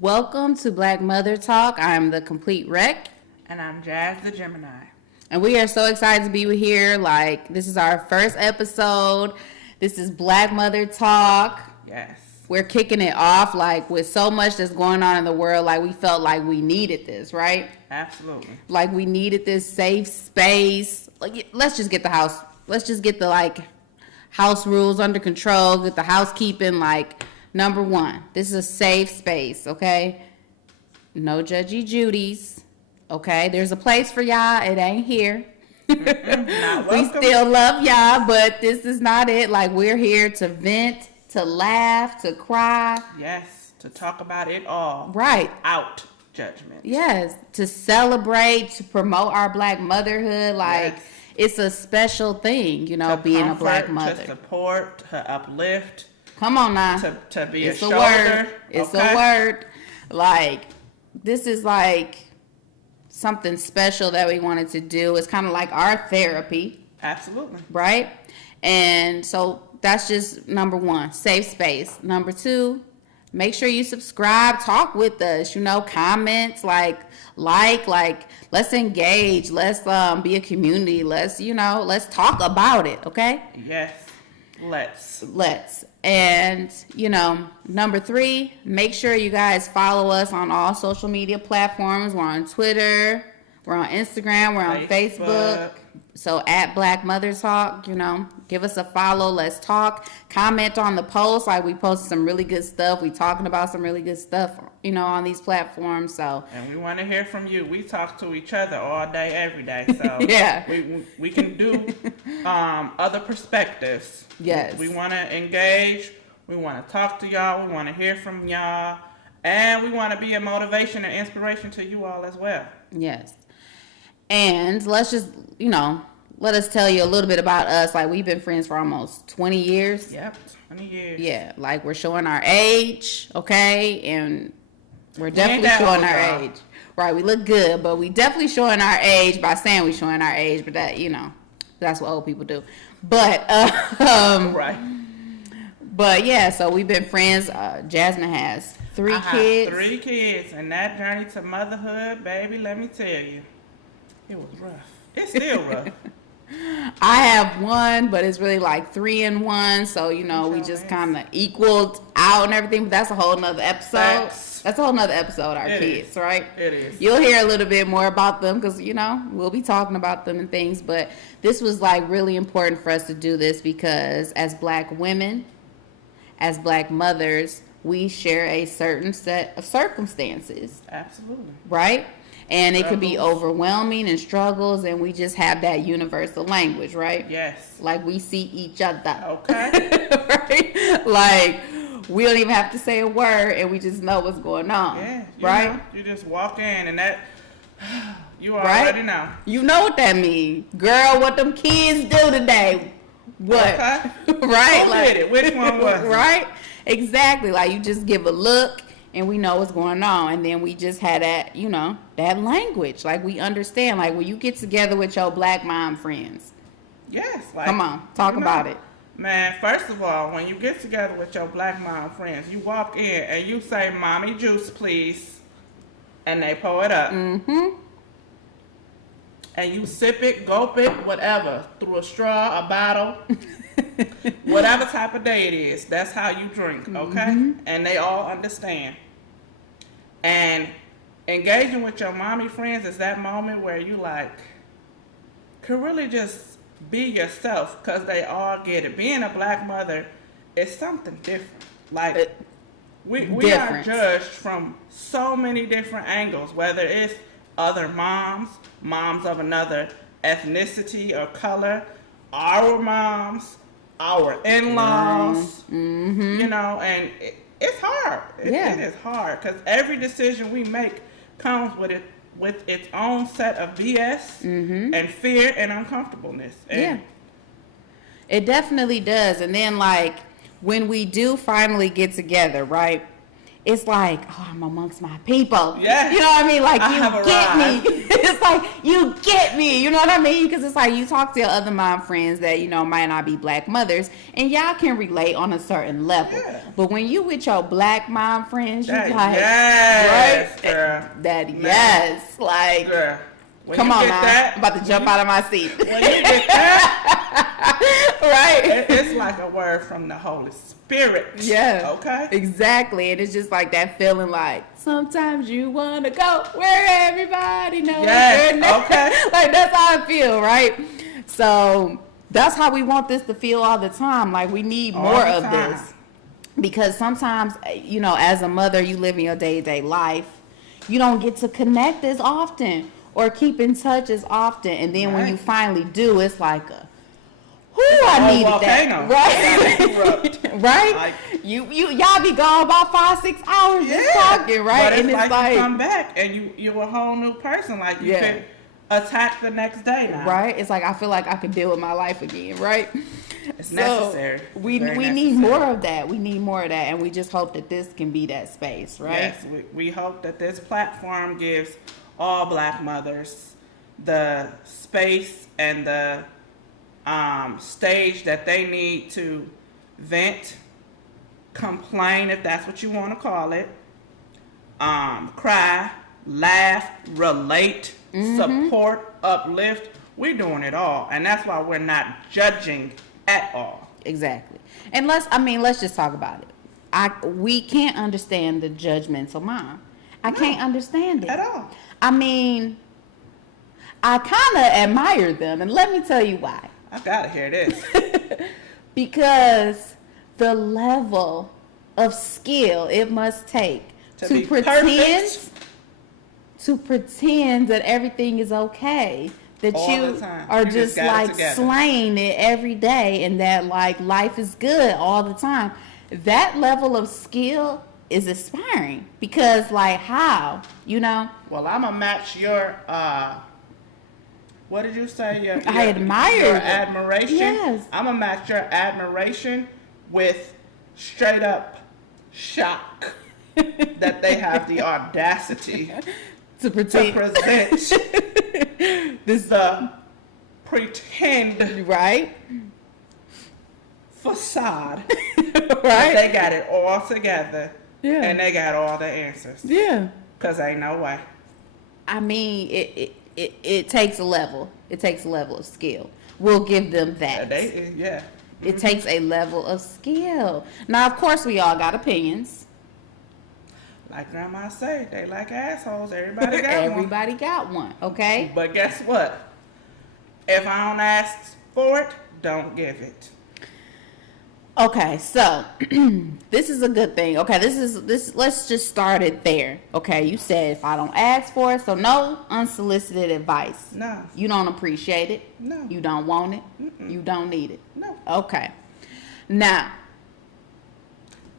Welcome to Black Mother Talk. I'm the Complete Wreck. And I'm Jazz the Gemini. And we are so excited to be here. This is our first episode. This is Black Mother Talk. Yes. We're kicking it off, with so much that's going on in the world. We felt like we needed this, right? Absolutely. We needed this safe space. Let's just get the house. Let's just get the, house rules under control. Get the housekeeping, Number one, this is a safe space, okay? No judgy Judies, okay? There's a place for y'all. It ain't here. We still love y'all, but this is not it. We're here to vent, to laugh, to cry. Yes, to talk about it all. Right. Without judgment. Yes, to celebrate, to promote our Black motherhood. Yes. It's a special thing, to being comfort, a Black mother. To support, to uplift. Come on now. To be it's a shoulder. Word. It's a word. This is something special that we wanted to do. It's kind of like our therapy. Absolutely. Right? And so that's just number one, safe space. Number two, make sure you subscribe, talk with us, comments, let's engage, let's be a community, let's talk about it, okay? Yes. Let's. And, number three, make sure you guys follow us on all social media platforms. We're on Twitter, we're on Instagram, we're on Facebook. So at Black Mother Talk, give us a follow. Let's talk. Comment on the post. We posted some really good stuff. We talking about some really good stuff, on these platforms. So. And we want to hear from you. We talk to each other all day, every day. So yeah. we can do other perspectives. Yes. We want to engage. We want to talk to y'all. We want to hear from y'all. And we want to be a motivation and inspiration to you all as well. Yes. And let's just, let us tell you a little bit about us. We've been friends for almost 20 years. Yep, 20 years. Yeah, we're showing our age, okay? And we're definitely showing our age. Right, we look good, but we definitely showing our age by saying we're showing our age, but that, that's what old people do. But, right. But, yeah, so we've been friends. Jasmine has three kids. 3 kids, and that journey to motherhood, baby, let me tell you. It was rough. It's still rough. I have one, but it's really 3 in 1. So, we just kind of equaled out and everything. But that's a whole nother episode. Facts. That's a whole nother episode, our kids, right? It is. You'll hear a little bit more about them because, we'll be talking about them and things. But this was really important for us to do this because as Black women, as Black mothers, we share a certain set of circumstances. Absolutely. Right? And it could be overwhelming and struggles, and we just have that universal language, right? Yes. We see each other. Okay. Right? We don't even have to say a word, and we just know what's going on. Yeah. Right? You just walk in, and that, you already know. You know what that means. Girl, what them kids do today? What? Okay. Right? Who did it? Which one was it? Right? Exactly. You just give a look. And we know what's going on. And then we just had that, that language. We understand. When you get together with your Black mom friends. Yes. Come on. Talk about it. Man, first of all, when you get together with your Black mom friends, you walk in and you say, "Mommy juice, please." And they pour it up. Mm-hmm. And you sip it, gulp it, whatever. Through a straw, a bottle. Whatever type of day it is. That's how you drink, okay? Mm-hmm. And they all understand. And engaging with your mommy friends is that moment where you could really just be yourself because they all get it. Being a Black mother is something different. We are judged from so many different angles, whether it's other moms of another ethnicity or color, our moms, our in-laws, mm-hmm. And it's hard. It is hard because every decision we make comes with its own set of BS mm-hmm. and fear and uncomfortableness. And it definitely does. And then when we do finally get together, right? it's like, oh, I'm amongst my people. Yeah. You know what I mean? Like, I have you get arrived. me. It's like, you get me. You know what I mean? Because it's like, you talk to your other mom friends that, you know, might not be black mothers, and y'all can relate on a certain level. Yeah. But when you with your black mom friends, you That, like, yes, right? girl. That, Man. yes. Like, Girl. When come you on get now. that, I'm about to jump out of my seat. When you get that, Right? it's like a word from the Holy Spirit. Yeah. Okay? Exactly. And it's just like that feeling like, sometimes you want to go where everybody knows Yes, your name. okay. Like, that's how I feel, right? So that's how we want this to feel all the time. Like, we need All more the of time. this. Because sometimes, you know, as a mother, you live in your day-to-day life. You don't get to connect as often or keep in touch as often. And then when Right. you finally do, it's like a, whoo, a I whole needed volcano. that. Erupt. Right? Right? Like- y'all be gone about 5-6 hours just talking, right? But And it's like you come back and you're a whole new person. Like you Yeah. could attack the next day now. right? It's like I feel like I could deal with my life again, right? It's So, necessary. We Very need necessary. more of that. We need more of that, and we just hope that this can be that space, right? Yes, we hope that this platform gives all black mothers the space and the stage that they need to vent, complain, if that's what you want to call it, cry, laugh, relate, support, uplift. We're doing it all, and that's why we're not judging at all. Exactly. And let's just talk about it. We can't understand the judgmental mom. I can't understand it At all. I mean, I kind of admire them, and let me tell you why. I gotta hear this. Because the level of skill it must take To to be pretend perfect. to pretend that everything is okay, that All you the time. are You just just got it like together. slaying it every day, and that like life is good all the time. That level of skill is inspiring, because like, how, you know? Well, I'm gonna match your what did you say? I admire your them. admiration. Yes. I'm gonna match your admiration with straight up shock that they have the audacity To to pretend, present this, the pretend right? facade Right? that they got it all together Yeah. and they got all the answers. Yeah. Cause ain't no way. I mean, it takes a level. It takes a level of skill. We'll give them that. Yeah. It takes a level of skill. Now, of course, we all got opinions. Like grandma say, they like assholes. Everybody got one. Everybody got one, okay? But guess what? If I don't ask for it, don't give it. Okay, so this is a good thing. Okay, this. Let's just start it there. Okay, you said if I don't ask for it, so no unsolicited advice. No. You don't appreciate it. No. You don't want it. Mm-mm. You don't need it. No. Okay. Now,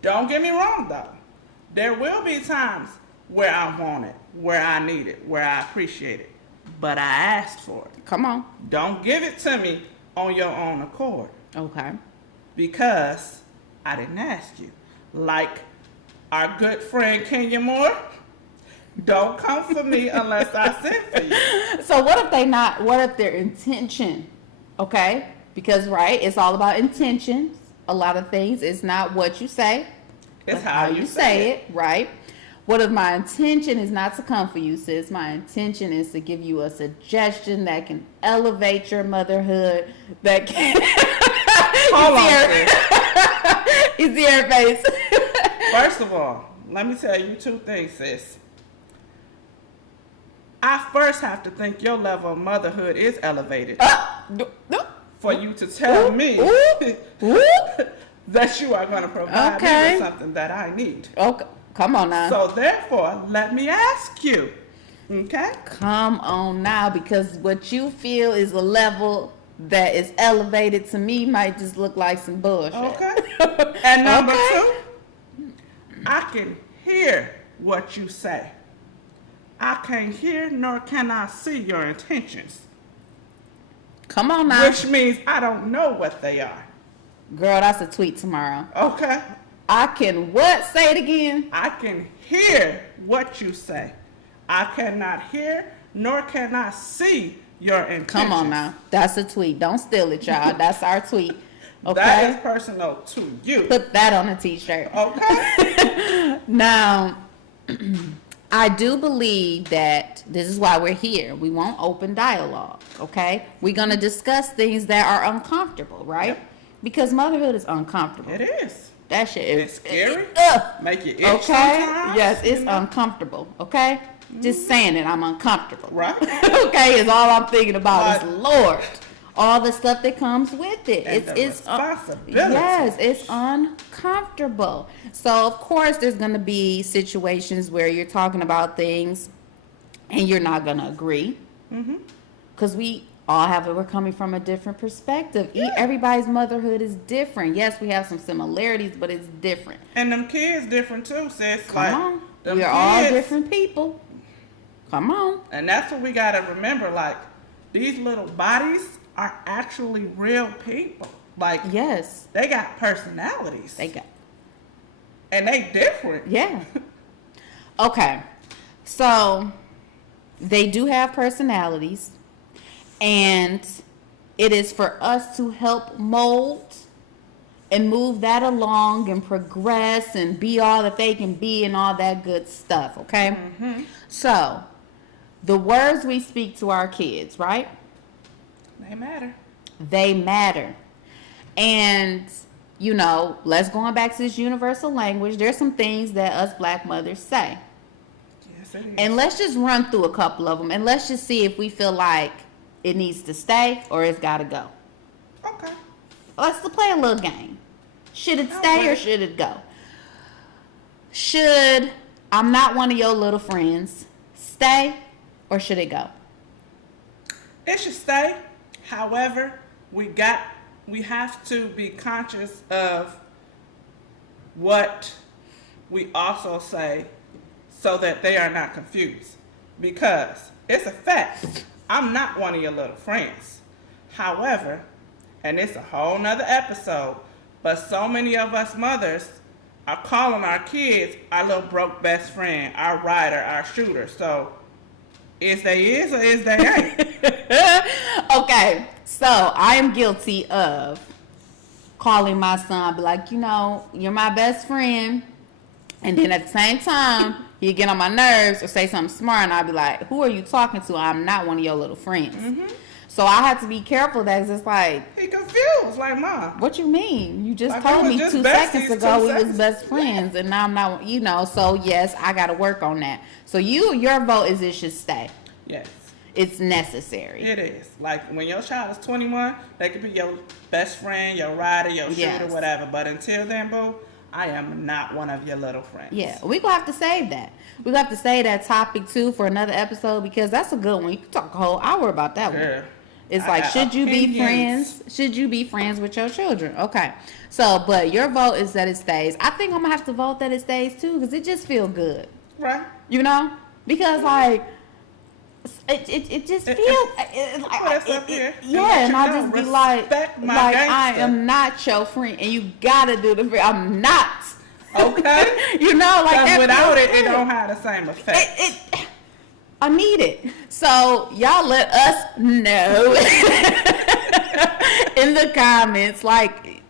Don't get me wrong though. There will be times where I want it, where I need it, where I appreciate it. But I asked for it. come on. Don't give it to me on your own accord. Okay. Because I didn't ask you. Like our good friend Kenya Moore, don't come for me unless I send for you. So what if their intention, okay? Because, right, it's all about intentions. A lot of things, it's not what you say, It's but how you say it. right? What if my intention is not to come for you, sis? My intention is to give you a suggestion that can elevate your motherhood, that can... Hold on, sis. You see her face. First of all, let me tell you two things, sis. I first have to think your level of motherhood is elevated for you to tell me that you are going to provide me Okay. with something that I need. Okay, come on now. So therefore, let me ask you, okay? Come on now, because what you feel is a level that is elevated to me might just look like some bullshit. Okay. And number Okay. two, I can hear what you say. I can't hear nor can I see your intentions, Come on now. which means I don't know what they are. Girl, that's a tweet tomorrow. Okay. I can what? Say it again. I can hear what you say. I cannot hear nor can I see your intentions. Come on now. That's a tweet. Don't steal it, y'all. That's our tweet. Okay? That is personal to you. Put that on a t-shirt. Okay? Now, I do believe that this is why we're here. We want open dialogue, okay? We're going to discuss things that are uncomfortable, right? Yep. Because motherhood is uncomfortable. It is. That shit is It's scary. Make you itch okay? sometimes. Yes, it's you know? uncomfortable, okay? Just saying it, I'm uncomfortable. Right. Okay, is all I'm thinking about Right. is Lord. All the stuff that comes with it. And the responsibility. Yes, it's uncomfortable. So of course there's gonna be situations where you're talking about things and you're not gonna agree. Because we all we're coming from a different perspective. Everybody's motherhood is different. Yes, we have some similarities, but it's different. And them kids different too, sis. Come on. them We are all kids- different people. Come on. And that's what we gotta remember. Like, these little bodies are actually real people. Like, Yes. they got personalities. They got And they different. Yeah. Okay. So they do have personalities, and it is for us to help mold and move that along and progress and be all that they can be and all that good stuff, okay? So the words we speak to our kids, right? They matter. They matter. And, you know, let's go on back to this universal language. There's some things that us black mothers say. Yes, it is. And let's just run through a couple of them. And let's just see if we feel like it needs to stay or it's got to go. Okay. Let's play a little game. Should it I'm stay with or it. should it go? Should I'm not one of your little friends stay or should it go? It should stay. However, we have to be conscious of what we also say so that they are not confused. Because it's a fact, I'm not one of your little friends. However, and it's a whole nother episode, but so many of us mothers are calling our kids our little broke best friend, our rider, our shooter. So, is they is or is they ain't? Okay, so I am guilty of calling my son, be like, you know, you're my best friend. And then at the same time, he get on my nerves or say something smart, and I'll be like, who are you talking to? I'm not one of your little friends. So I have to be careful of that, 'cause it's like, He confused, like, Mom. what you mean? You just Like, told we me was 2 just seconds besties ago 2 we was seconds. best friends, and now I'm not, you know, so yes, I got to work on that. So your vote is it should stay. Yes, It's necessary. it is. Like, when your child is 21, they could be your best friend, your rider, your shooter, Yes. whatever. But until then, boo, I am not one of your little friends. Yeah, we gonna have to save that. We gonna have to save that topic too for another episode because that's a good one. You can talk a whole hour about that one. Girl, It's I like, got should you be opinions. friends? Should you be friends with your children? Okay. So, but your vote is that it stays. I think I'm gonna have to vote that it stays too because it just feels good. Right? You know? Because like it just It- feels put us up here and yeah, let and you I know, just be like respect my I gangster. am not your friend and you gotta do the I'm not. Okay? You know, like Because that without feels it, it good. don't have the same effect. I need it. So y'all let us know in the comments, like,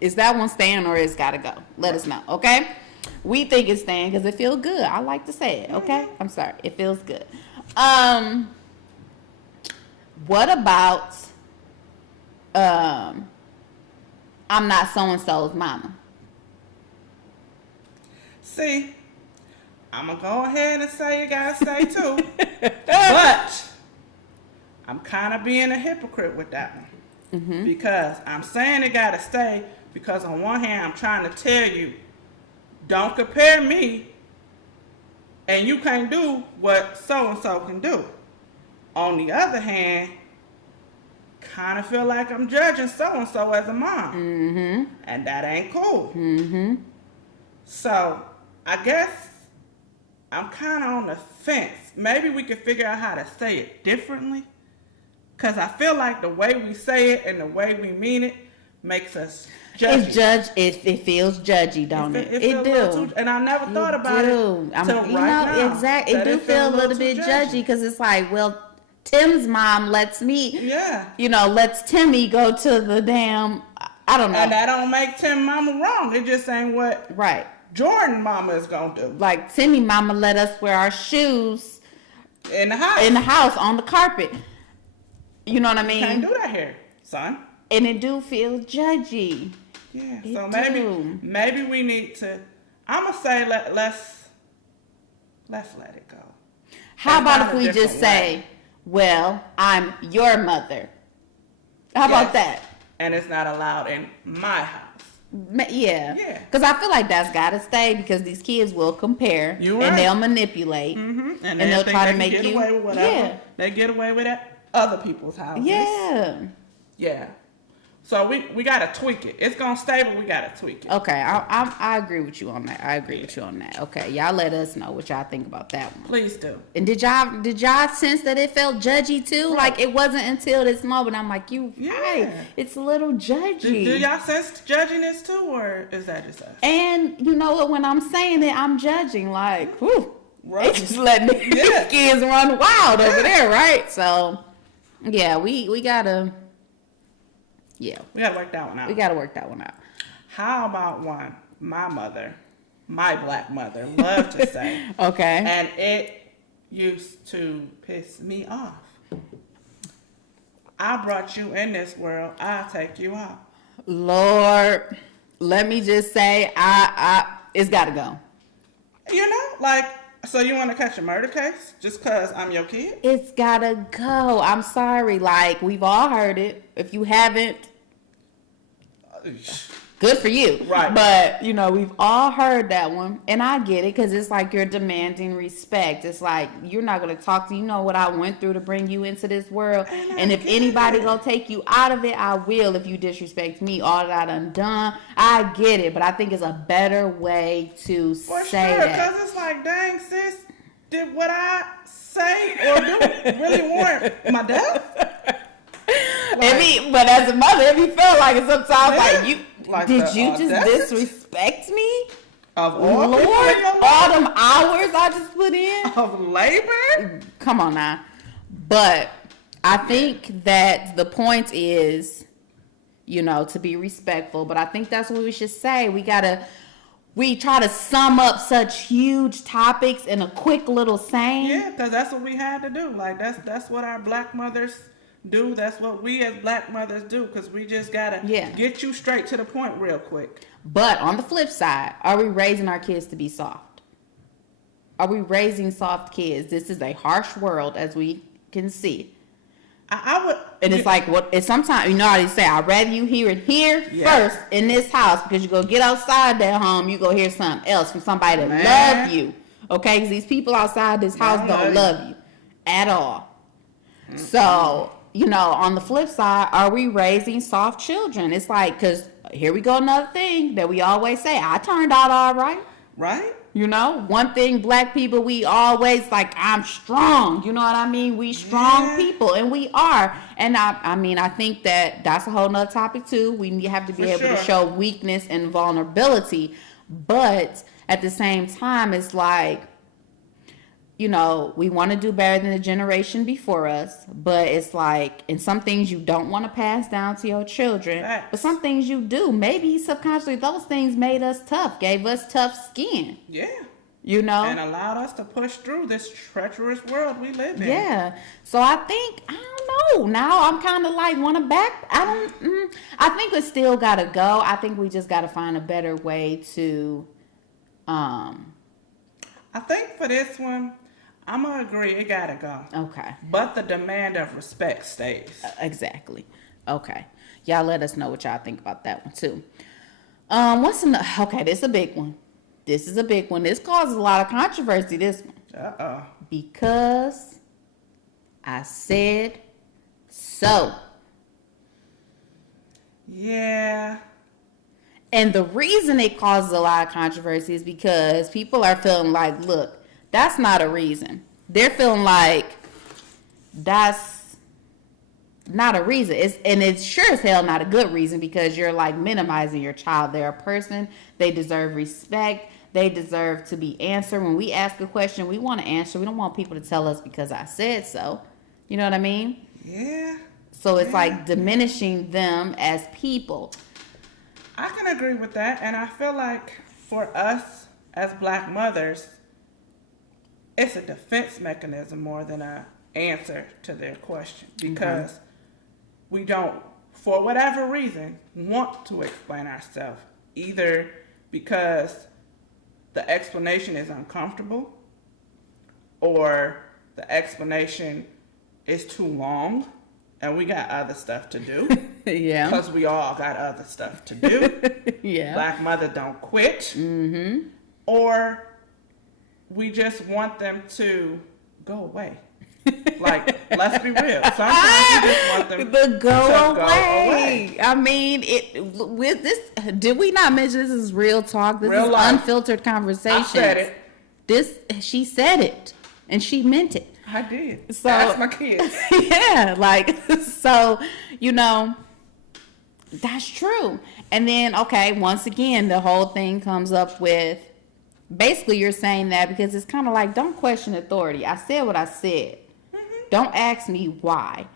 is that one staying or it's gotta go? Let us know, okay? We think it's staying because it feels good. I like to say it, okay? I'm sorry, it feels good. What about I'm not so and so's mama? See, I'm going to go ahead and say you got to stay too. But I'm kind of being a hypocrite with that one. Because I'm saying it got to stay because on one hand, I'm trying to tell you, don't compare me and you can't do what so-and-so can do. On the other hand, kind of feel like I'm judging so-and-so as a mom. And that ain't cool. So, I guess I'm kind of on the fence. Maybe we could figure out how to say it differently. Because I feel like the way we say it and the way we mean it makes us It feels judgy, don't it? It do. And I never thought about it till right now. Exactly. It do feel a little bit judgy because it's like, well, Tim's mom lets lets Timmy go to the damn, I don't know. And that don't make Tim mama wrong. It just ain't what Jordan mama is gonna do. Like Timmy mama let us wear our shoes in the house. On the carpet. You know what I mean? You can't do that here, son. And it do feel judgy. Yeah. So maybe we need to. I'ma say let's let it go. How about if we just say, well, I'm your mother? How about that? And it's not allowed in my house. Yeah. Because I feel like that's got to stay because these kids will compare and they'll manipulate and they'll try to make you. Away with whatever. Yeah. They get away with at other people's houses. Yeah. Yeah. So we got to tweak it. It's going to stay, but we got to tweak it. Okay. I agree with you on that. Okay. Y'all let us know what y'all think about that one. Please do. And did y'all sense that it felt judgy too? Right. Like it wasn't until this moment I'm like, right. It's a little judgy. Do y'all sense judginess too, or is that just us? And you know what? When I'm saying it, I'm judging like, whew. Right. They just letting these kids run wild over there, right? So, yeah, we gotta... Yeah. We gotta work that one out. We gotta work that one out. How about one my black mother, loved to say. Okay. And it used to piss me off. I brought you in this world, I'll take you out. Lord, let me just say, it's gotta go. You know, like, so you want to catch a murder case just because I'm your kid? It's gotta go. I'm sorry. Like, we've all heard it. If you haven't, good for you. Right. But, we've all heard that one. And I get it because it's like you're demanding respect. It's like you're not going to talk to, what I went through to bring you into this world. And if anybody going to take you out of it, I will if you disrespect me. All that I done done. I get it. But I think it's a better way to say that. Because it's like, dang, sis, did what I say or do really warrant my death? But as a mother, it felt like it sometimes did you just disrespect me? Of all Lord, all them hours I just put in of labor. Come on now, but I think that the point is, to be respectful. But I think that's what we should say. We try to sum up such huge topics in a quick little saying. Yeah, because that's what we had to do. Like that's what our black mothers do. That's what we as black mothers do, because we just gotta get you straight to the point real quick. But on the flip side, are we raising our kids to be soft? Are we raising soft kids? This is a harsh world, as we can see. I would, and it's like it's sometimes how they say, I'd rather you hear it here first in this house, because you go get outside that home, you go hear something else from somebody that love you. Okay, because these people outside this house don't love you at all. Mm-hmm. So. On the flip side, are we raising soft children? It's like, because here we go, another thing that we always say, I turned out all right. Right. One thing black people, we always like, I'm strong. You know what I mean? We strong people, and we are. And I think that's a whole nother topic too. We have to be able to show weakness and vulnerability. But at the same time, it's like, we want to do better than the generation before us, but it's like, and some things you don't want to pass down to your children, but some things you do. Maybe subconsciously those things made us tough, gave us tough skin. Yeah. And allowed us to push through this treacherous world we live in. Yeah. So I think, I don't know. Now I'm kind of like, want to back. I think we still got to go. I think we just got to find a better way to, I think for this one, I'm going to agree. It got to go. Okay. But the demand of respect stays. Exactly. Okay. Y'all let us know what y'all think about that one too. Okay, this is a big one. This causes a lot of controversy, this one. Uh-oh. Because I said so. Yeah. And the reason it causes a lot of controversy is because people are feeling like, look, that's not a reason. They're feeling like that's not a reason. It's sure as hell not a good reason, because you're like minimizing your child. They're a person. They deserve respect. They deserve to be answered. When we ask a question, we want to answer. We don't want people to tell us because I said so. You know what I mean? Yeah. So it's like diminishing them as people. I can agree with that. And I feel like for us as Black mothers, it's a defense mechanism more than an answer to their question. Because we don't, for whatever reason, want to explain ourselves. Either because the explanation is uncomfortable, or the explanation is too long and we got other stuff to do. Yeah. Because we all got other stuff to do. Yeah. Black mother don't quit. Mm-hmm. Or we just want them to go away. Like, let's be real. Sometimes we just want them to go away. I mean, with this, did we not mention this is real talk? This real is life. Unfiltered conversation. I said it. She said it, and she meant it. I did. So, that's my kids. Yeah, like, so, you know, that's true. And then, okay, once again, the whole thing comes up with, basically you're saying that because it's kind of like, don't question authority. I said what I said. Don't ask me why.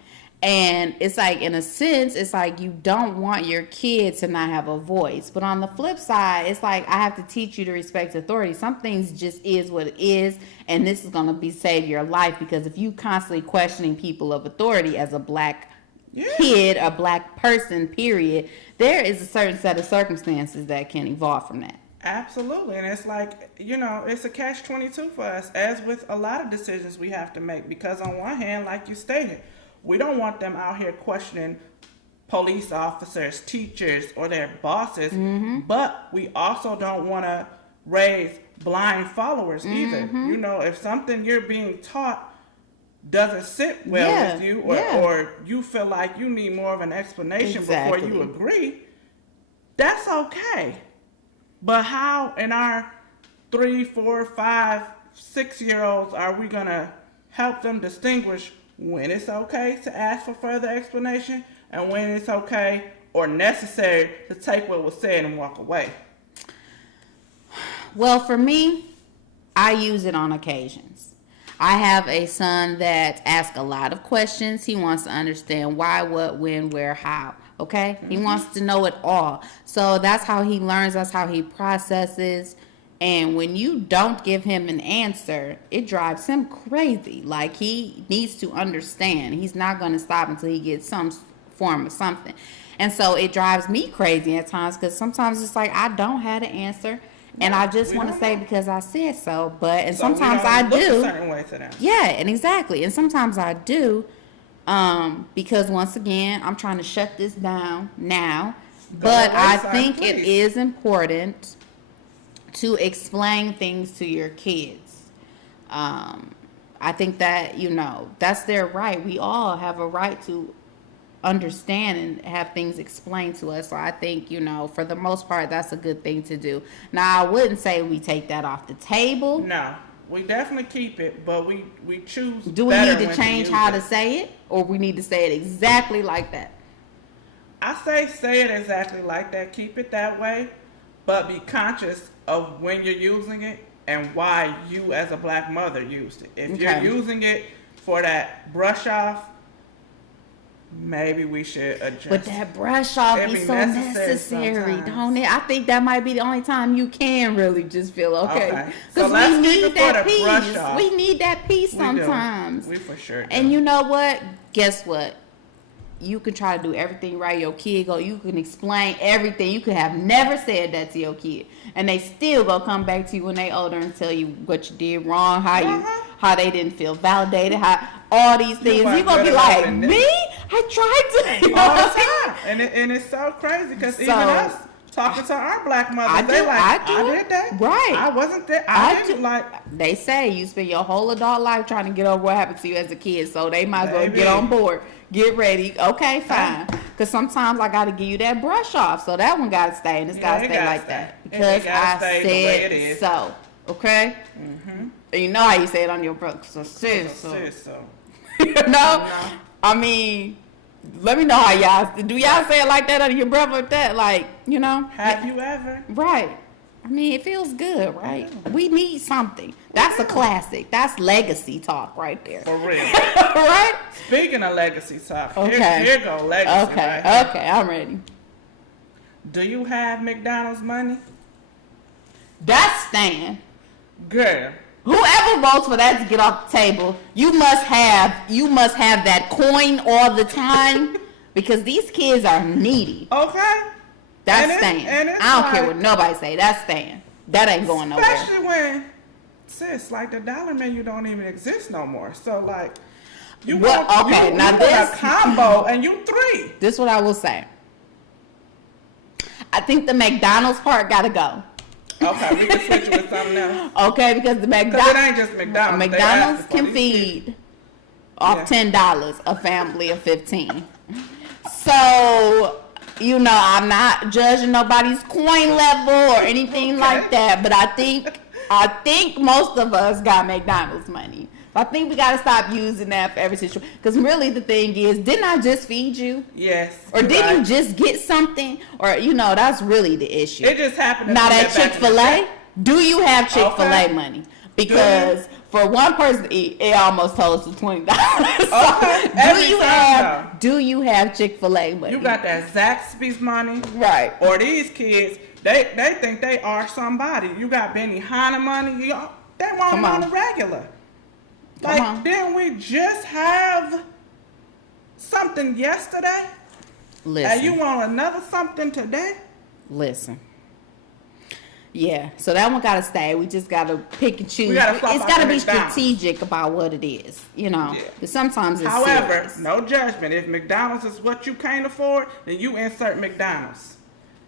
And it's like, in a sense, it's like you don't want your kid to not have a voice. But on the flip side, it's like, I have to teach you to respect authority. Some things just is what it is. And this is going to save your life, because if you constantly questioning people of authority as a Black kid, a Black person, period, there is a certain set of circumstances that can evolve from that. Absolutely. And it's like, you know, it's a catch-22 for us, as with a lot of decisions we have to make. Because on one hand, like you stated, we don't want them out here questioning police officers, teachers, or their bosses. Mm-hmm. But we also don't want to raise blind followers either. You know, if something you're being taught doesn't sit well with you, or you feel like you need more of an explanation before you agree, that's okay. But how in our 3, 4, 5, 6-year-olds are we going to help them distinguish when it's okay to ask for further explanation and when it's okay or necessary to take what was said and walk away? Well, for me, I use it on occasions. I have a son that asks a lot of questions. He wants to understand why, what, when, where, how. Okay? He wants to know it all. So that's how he learns. That's how he processes. And when you don't give him an answer, it drives him crazy. Like, he needs to understand. He's not going to stop until he gets some form of something. And so it drives me crazy at times, because sometimes it's like, I don't have an answer. And I just want to say because I said so. But, and sometimes I do. A certain way to them. Yeah, and exactly. And sometimes I do. Because once again, I'm trying to shut this down now. But I think it is important to explain things to your kids. I think that, you know, that's their right. We all have a right to understand and have things explained to us. So I think, you know, for the most part, that's a good thing to do. Now, I wouldn't say we take that off the table. No. We definitely keep it, but we choose. Do we need to change how to say it, or we need to say it exactly like that? I say it exactly like that. Keep it that way, but be conscious of when you're using it and why you as a Black mother used it. If you're using it for that brush off, maybe we should adjust. But that brush off is so necessary, don't it? I think that might be the only time you can really just feel okay. Because we need that peace. We need that peace sometimes. We for sure do. And you know what? Guess what? You can try to do everything right. Your kid you can explain everything. You could have never said that to your kid, and they still go come back to you when they older and tell you what you did wrong, how they didn't feel validated, how all these things. You're gonna be like, me? I tried to. All the time. And it's so crazy, because even us talking to our Black mothers, they like, I did that. Right. I wasn't there. I didn't like. They say you spend your whole adult life trying to get over what happened to you as a kid, so they might as well get on board. Get ready. Okay, fine. Because sometimes I got to give you that brush off. So that one got to stay, and it's got to stay like that. Because I said so. Okay? Mm-hmm. And you know how you say it on your book. So, sis. So. You know? I mean, Let me know how do y'all say it like that under your breath like that? Like, you know? Have you ever? Right. I mean, it feels good, right? We need something. That's a classic. That's legacy talk right there. For real. Right? Speaking of legacy talk, Okay. here go legacy. Okay, right here. okay, I'm ready. Do you have McDonald's money? That's staying. Girl. Whoever votes for that to get off the table, you must have that coin all the time because these kids are needy. Okay. That's staying. I don't care what nobody say. That's staying. That ain't going nowhere. Especially when, sis, like the dollar menu don't even exist no more. So like, you want a combo and you 3. This is what I will say. I think the McDonald's part gotta go. Okay, we can switch it with something else. Okay, because the Because it ain't just McDonald's. McDonald's can feed off $10 a family of 15. So, you know, I'm not judging nobody's coin level or anything like that, but I think most of us got McDonald's money. I think we got to stop using that for every situation. Because really the thing is, didn't I just feed you? Yes. Or didn't you just get something? Or, you know, that's really the issue. It just happened. Not at Chick-fil-A. Do you have Chick-fil-A money? Because for one person to eat, it almost totals to $20. So do you have Chick-fil-A money? You got that Zaxby's money. Right. Or these kids, they think they are somebody. You got Benihana money. They want it on the regular. Like, didn't we just have something yesterday? Listen. And you want another something today? Listen. Yeah, so that one gotta stay. We just gotta pick and choose. It's gotta be strategic about what it is, you know. Because sometimes it's However, serious. no judgment. If McDonald's is what you can't afford, then you insert McDonald's.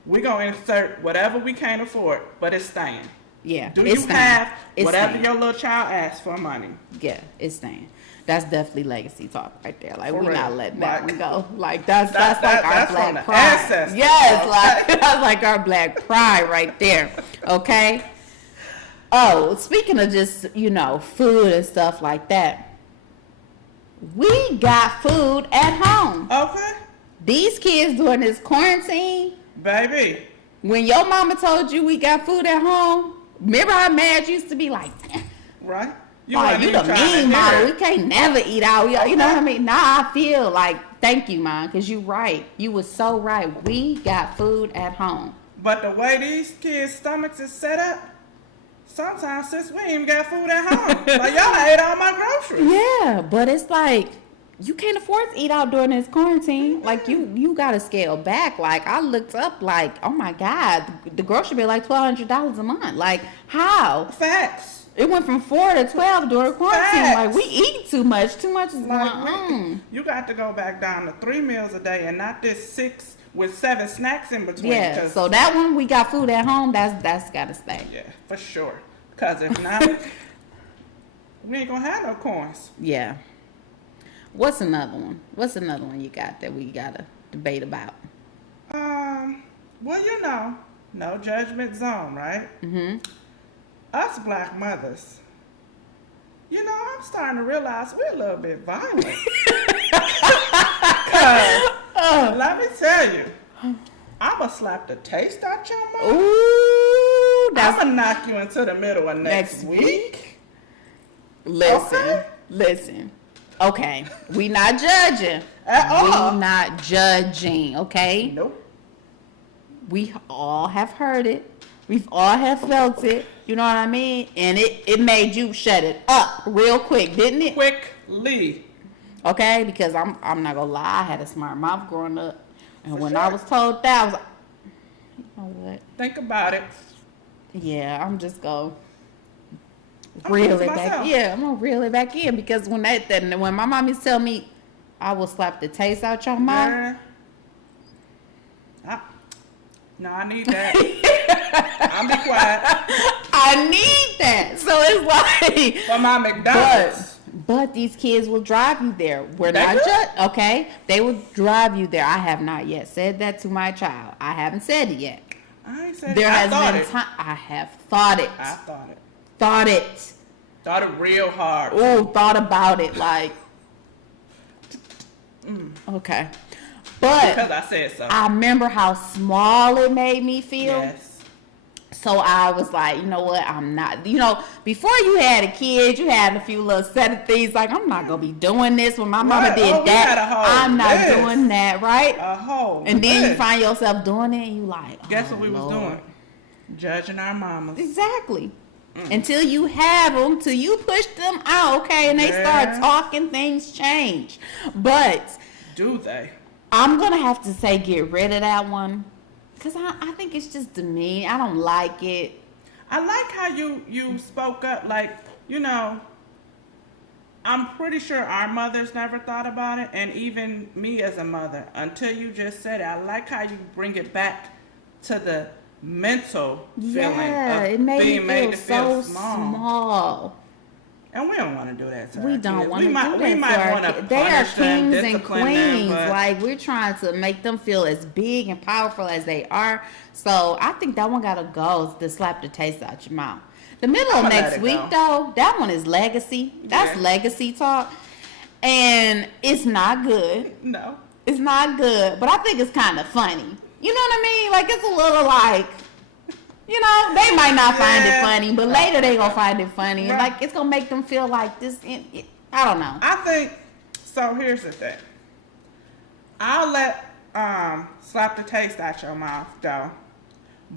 We gonna insert whatever we can't afford, but it's staying. Yeah. Do you have whatever your little child asks for money? Yeah, it's staying. That's definitely legacy talk right there. Like, we're not letting that one go. Like, that's like our black pride. Ancestors. Yes, like that's like our black pride right there. Okay. Oh, speaking of just, you know, food and stuff like that, we got food at home. Okay. These kids during this quarantine, baby. When your mama told you we got food at home, remember how mad you used to be like, right? You the mean mama. We can't never eat out. You know what I mean? Now I feel like, thank you, Mom, because you right. You was so right. We got food at home. But the way these kids' stomachs is set up, sometimes, sis, we ain't even got food at home. Like, y'all ate all my groceries. Yeah, but it's like, you can't afford to eat out during this quarantine. Like, you got to scale back. Like, I looked up, like, oh, my God, the grocery bill like $1,200 a month. Like, how? Facts. It went from 4 to 12 during quarantine. Facts. Like, we eat too much. Too much is going on. You got to go back down to 3 meals a day and not this 6 with 7 snacks in between. Yeah, so that one, we got food at home, that's got to stay. Yeah, for sure. Because if not, we ain't going to have no coins. Yeah. What's another one? What's another one you got that we got to debate about? Well, you know, no judgment zone, right? Mm-hmm. Us black mothers, you know, I'm starting to realize we're a little bit violent. Cause, let me tell you, I'ma slap the taste out your mouth. Ooh, I'ma knock you into the middle of next week. Listen. Okay, we not judging. At all. We not judging, okay? Nope. We all have heard it. We've all have felt it. You know what I mean? And it made you shut it up real quick, didn't it? Quickly. Okay, because I'm not gonna lie, I had a smart mouth growing up. And when I was told that, I was like, you know what? Think about it. Yeah, I'm just gonna reel it back. Yeah, I'm gonna reel it back in because when my mom used to tell me I will slap the taste out your mouth. No, I need that. I'll be quiet. I need that. So it's like for my McDonald's. But these kids will drive you there. We're not just okay. They will drive you there. I have not yet said that to my child. I haven't said it yet. I ain't said there it. has been time. I have thought it. I thought it. Thought it. Thought it real hard. Oh, thought about it like. Okay. But because I said so. I remember how small it made me feel. Yes. So I was like, you know what? I'm not, before you had a kid, you had a few little set of things like, I'm not going to be doing this when my mama did that. I'm not doing that, right? A whole And then you find yourself doing it and you like, guess what we was doing? Judging our mamas. Exactly. Until you have them, till you push them out, okay, and they start talking, things change. But do they? I'm going to have to say get rid of that one. Because I think it's just demean. I don't like it. I like how you spoke up. Like, I'm pretty sure our mothers never thought about it. And even me as a mother, until you just said it. I like how you bring it back to the mental feeling of being made to feel small. And we don't want to do that to we our don't kids. want to do that. We might want to They are kings and discipline queens. them, like, we're trying to make them feel as big and powerful as they are. So I think that one gotta go to slap the taste out your mouth. The middle of next week, though, that one is legacy. That's legacy talk, and it's not good. No, it's not good. But I think it's kind of funny. You know what I mean? Like, it's a little like. They might not find it funny, but later they gonna find it funny. Right. And like, it's gonna make them feel like this. I don't know. I think, so here's the thing. I'll let slap the taste out your mouth, though.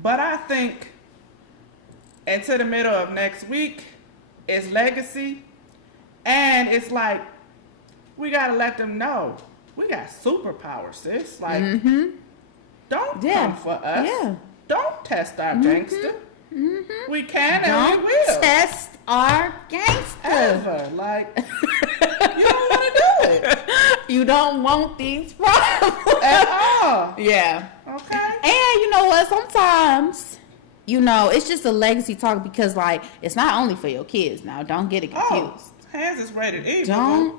But I think into the middle of next week is legacy. And it's like, we gotta let them know, we got superpowers, sis. Like, don't come for us. Yeah. Don't test our gangster. We can and we will. Don't test our gangster. Ever. Like, you don't want to do it. You don't want these problems. At all. Yeah. Okay. And you know what? Sometimes, it's just a legacy talk because, like, it's not only for your kids now. Don't get it confused. Hands is rated E. Don't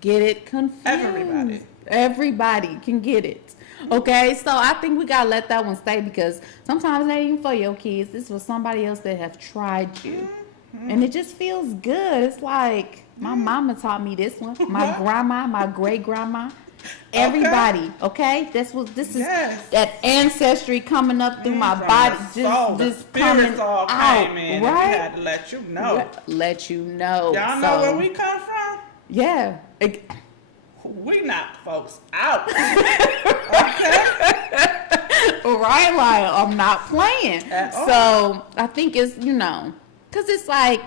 get it confused. Everybody can get it. Okay, so I think we gotta let that one stay because sometimes it ain't even for your kids. This was somebody else that have tried you, and it just feels good. It's like my mama taught me this one, my grandma, my great grandma, everybody. Okay, this is that ancestry coming up through my body, just coming all out. Came in right? We had to let you know. Let you know. Y'all know where we come from? Yeah. We knock folks out. Okay? Right, like, I'm not playing. So I think it's, because it's like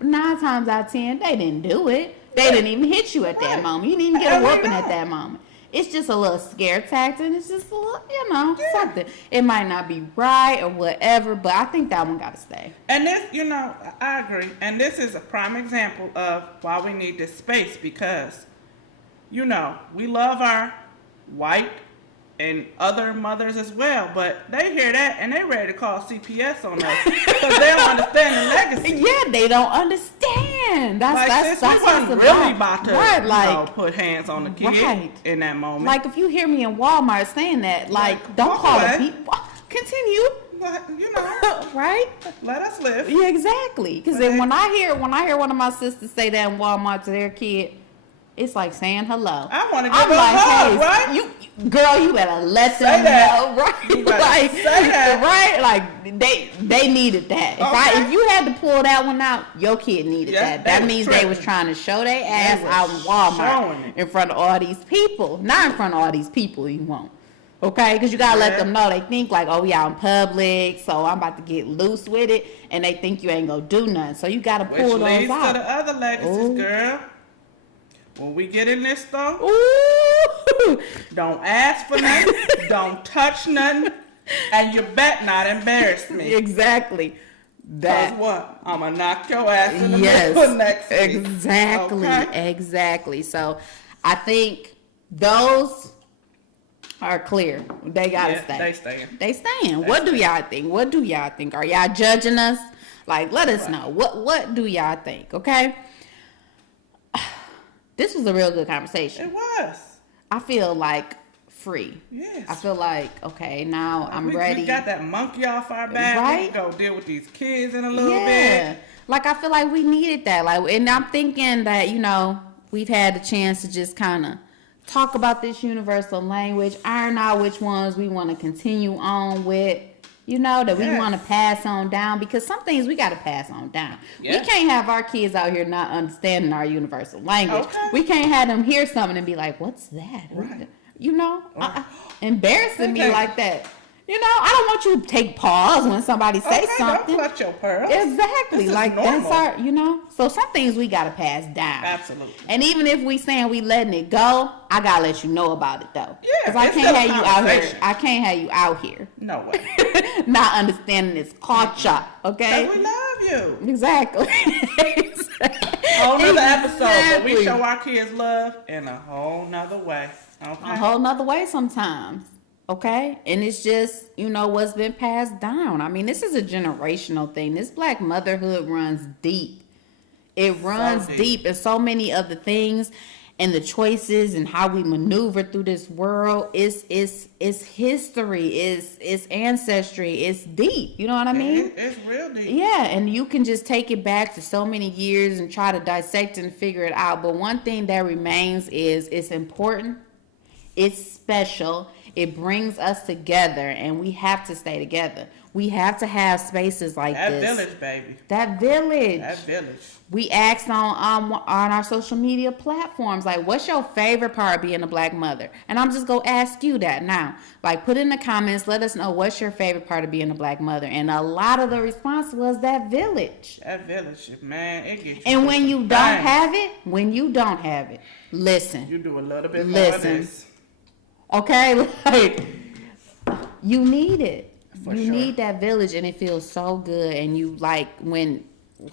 9 times out of 10, they didn't do it. They didn't even hit you at that moment. You didn't even get a whooping at that moment. It's just a little scare tactic, and it's just a little, something. It might not be right or whatever, but I think that one got to stay. And this, I agree. And this is a prime example of why we need this space because, we love our white and other mothers as well, but they hear that and they ready to call CPS on us because they don't understand the legacy. Yeah, they don't understand. That's we wasn't really about to put hands on the kid in that moment. Like, if you hear me in Walmart saying that, don't call the people. Continue. Right? Let us live. Yeah, exactly. Because then when I hear one of my sisters say that in Walmart to their kid, it's like saying hello. I want to give a hug, right? You better let them know, right? Right? Like, they needed that. If you had to pull that one out, your kid needed that. That means they was trying to show their ass out in Walmart in front of all these people. Not in front of all these people, you won't. Okay? Because you got to let them know. They think like, we out in public, so I'm about to get loose with it. And they think you ain't going to do nothing. So you got to pull those out. Which leads to the other legacies, girl. When we get in this stuff, don't ask for nothing, don't touch nothing, and you bet not embarrass me. Exactly. Because what? I'm going to knock your ass in the middle next week. Exactly. Okay? Exactly. So I think those are clear. They got to stay. They staying. What do y'all think? What do y'all think? Are y'all judging us? Like, let us know. What do y'all think? Okay? This was a real good conversation. It was. I feel like free. Yes. I feel like, okay, now I'm ready. We got that monkey off our back. Right? We can go deal with these kids in a little bit. Like, I feel like we needed that. Like, and I'm thinking that, we've had the chance to just kind of talk about this universal language, iron out which ones we want to continue on with, you know, that we want to pass on down, because some things we got to pass on down. Yes. We can't have our kids out here not understanding our universal language. Okay. We can't have them hear something and be like, what's that? Right. You know, Right. embarrassing me Okay. like that. You know, I don't want you to take pause when somebody say something. Don't clutch your pearls. Exactly. This is Like normal. that's our, you know. So some things we gotta pass down. Absolutely. And even if we saying we letting it go, I gotta let you know about it though. Yeah, Because I it's can't still a have you out here. conversation. I can't have you out here No way. not understanding this culture. Okay. Because we love you. Exactly. Whole nother episode, but we Exactly. show our kids love in a whole nother way. Okay. A whole nother way sometimes. Okay? And it's just, you know, what's been passed down. I mean, this is a generational thing. This Black Motherhood runs deep. It runs deep in so many of the things and the choices and how we maneuver through this world. It's history, it's ancestry, it's deep. You know what I mean? It's real deep. Yeah, and you can just take it back to so many years and try to dissect and figure it out. But one thing that remains is it's important, it's special, it brings us together, and we have to stay together. We have to have spaces like That this. village, baby. That village. That village. We asked on our social media platforms, like, what's your favorite part of being a Black mother? And I'm just gonna ask you that now. Like, put in the comments, let us know what's your favorite part of being a Black mother. And a lot of the response was that village. That village, man, it gets you. And when you don't Bang. have it, listen. You do a little bit more Listen. of this. Okay, like you need it. For You sure. need that village, and it feels so good. And you like when,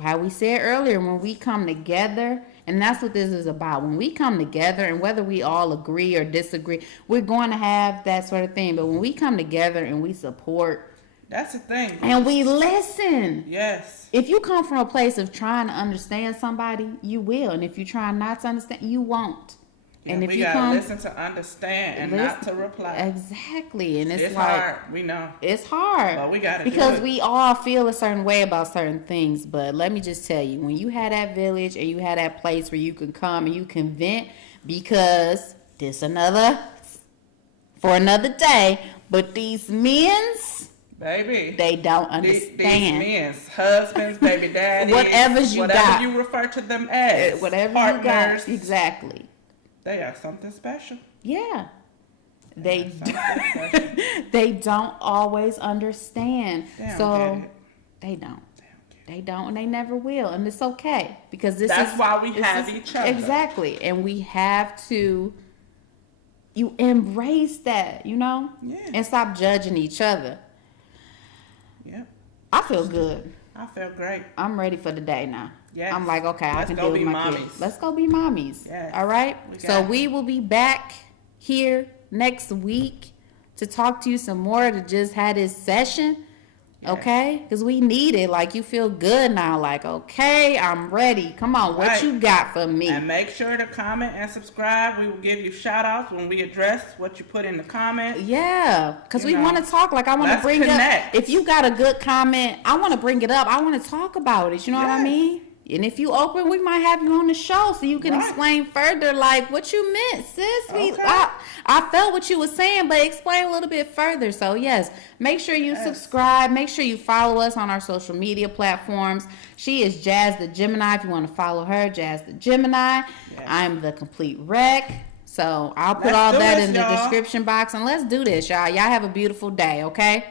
how we said earlier, when we come together, and that's what this is about. When we come together, and whether we all agree or disagree, we're going to have that sort of thing. But when we come together and we support That's the thing. and we listen. Yes. If you come from a place of trying to understand somebody, you will. And if you try not to understand, you won't. And if we you gotta come, listen to understand and not to reply. Exactly. And It's like, hard, we know. it's hard. But we gotta do because it. we all feel a certain way about certain things. But let me just tell you, when you had that village and you had that place where you can come and you can vent, because this for another day. But these men's, Baby. they don't These understand. men's husbands, baby daddies, Whatever whatever you refer to them as, Whatever partners, you got. Exactly. they are something special. Yeah. They Something special. they don't always understand. They don't So get it. they don't. They don't, and they never will, and it's okay, because That's why we have each other. Exactly, and we have to embrace that, you know, Yeah. and stop judging each other. Yep. I feel good. I feel great. I'm ready for the day now. Yes. I'm like, okay, I Let's can go deal with be my mommies. kids. Let's go be mommies. Yes. All right. We got So it. we will be back here next week to talk to you some more, to just have this session. Yes. Okay? Because we need it. Like, you feel good now. Like, okay, I'm ready. Come on, what Right. you got for me? And make sure to comment and subscribe. We will give you shout outs when we address what you put in the comments. Yeah, because we You know, want to talk. Like, I want to let's bring connect. up. If you got a good comment, I want to bring it up. I want to talk about it. You know what I Yes. mean? And if you open, we might have you on the show so you can Right. explain further, like what you meant, sis. Okay. I felt what you were saying, but explain a little bit further. So yes, make sure you Yes. subscribe. Make sure you follow us on our social media platforms. She is Jazz the Gemini. If you want to follow her, Jazz the Gemini. Yes. I'm the Complete Wreck. So I'll put Let's all do that this, in the y'all. description box, and let's do this, y'all. Y'all have a beautiful day, okay?